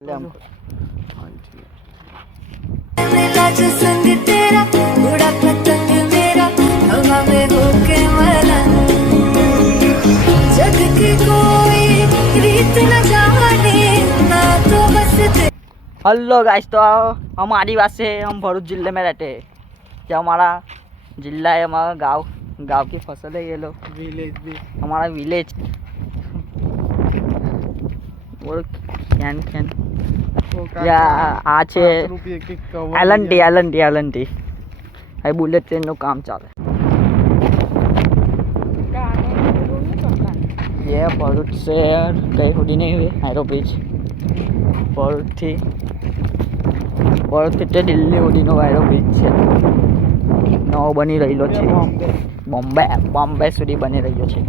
मिला जो संग तेरा उड़ा पतंग मेरा हवा में होके मलंग जग की कोई रीत न जाने ना तो बस हेलो गाइस, तो हम आदिवासी से हम भरूच जिले में रहते हैं। जो हमारा जिला है, हमारा गांव की फसल है। ये लोग विलेज भी हमारा विलेज और कैन या आज एल&टी आई बुलेट ट्रेन નું કામ ચાલે। ये भरूच से कई સુધી नहीं हुए हाईरो ब्रिज भरूच थी તે દિલ્હી સુધીનો હાઈરો બ્રિજ છે। નવો બની રહેલો છે। બોમ્બે સુધી બની રહ્યો છે।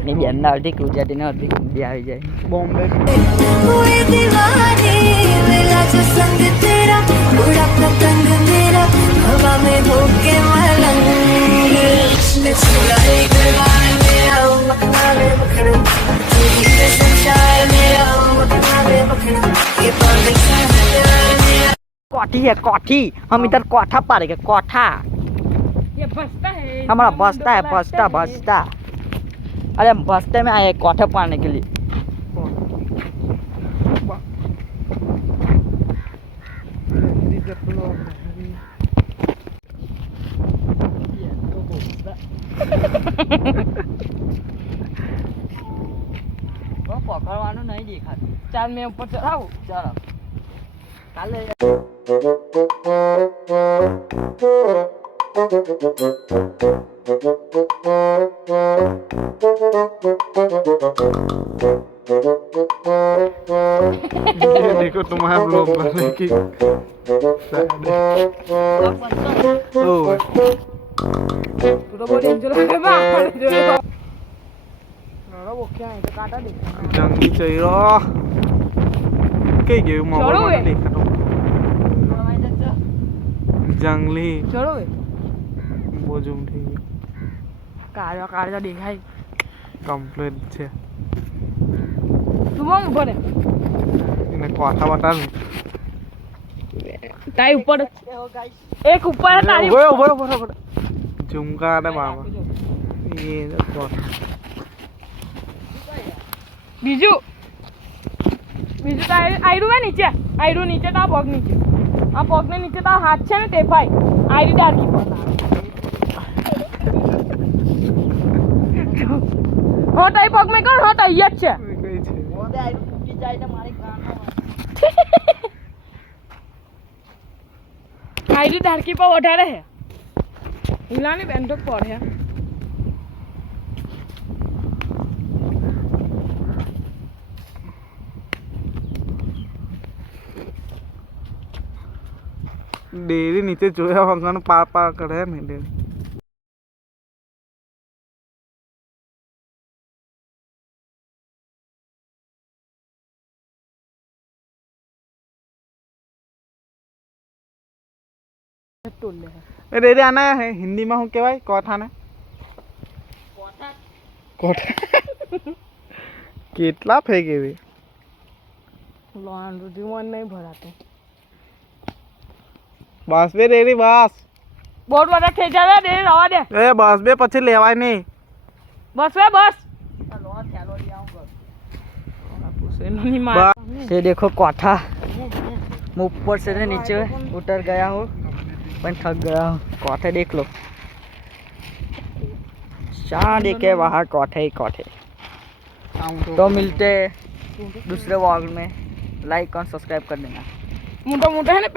એની બેનના અડધી ગુજરાતીને અડધી હિન્દી આવી જાય। बॉम्बे कोई दीवानी मिला जो संग तेरा उड़ा पतंग मेरा हवा में होके मलंग चुराए गवार मेरा मखना में मखना तेरी संसार मेरा मखना में मखना ये पागल सा मेरा कोठी है कोठी। हम इधर कोठा पा रहे कोठा। ये बस्ता है हमारा बस्ता है बस्ता। अरे हम बस्ते में आए कोठे पाने के लिए। પકડવાનું નહીં દેખાતું। चाल मैं ऊपर चढ़ाऊं। ચાલો કાલે ये देखो तुम्हारा ब्लॉग बनने की तू तो बहुत डेंजर है बाप रे जो वो क्या है तो काटा दे जंगली चेहरा के ये चलो बे। देखा तो जंगली चलो बे बोजुम थी કાળા દેખાય। કમ્પ્લીટ છે તું બમ ઉપર એને કોઠા બતાવ તાઈ ઉપર એક ઉપર है तारी ઓય ઝુમકા આડે બાબા ये કોઠા બીજું આયરું હે નીચે આયરું નીચે તો પગ નીચે આ પગને નીચે તો હાથ છે ને તેફાય આયરી ડાર્કી પર हो ताई पग में कर हो ताई ये છે કઈ છે ઓદે આઈ તૂટી જાય તો મારી કાનો આયરી ડાર્કી પર વધારે હે હિલાની બેન તો પર હે ડેરી નીચે જોયા વગર પાર કરે ને ડેરી ટોલે હે ડેરી આને હિન્દીમાં શું કહેવાય કોઠાને કોઠા કેટલા ફેંકે રે લોન રૂધી મન નહીં ભરાતો બસ બે ડેરી બસ બોર્ડ વાળા ખેંચાવે દે રવા દે એ બસ બે પછી લેવાય નહીં બસ વે બસ લો ચાલો લઈ આવું કર પૂછે નહીં માર ये देखो कोठा। मैं ऊपर से नीचे उतर गया हूँ पर थक गया हूँ। कोठे देख लो, जहाँ देखे वहाँ कोठे ही कोठे। तो मिलते दूसरे व्लॉग में। लाइक और सब्सक्राइब कर देना। मोटा मोटा है ना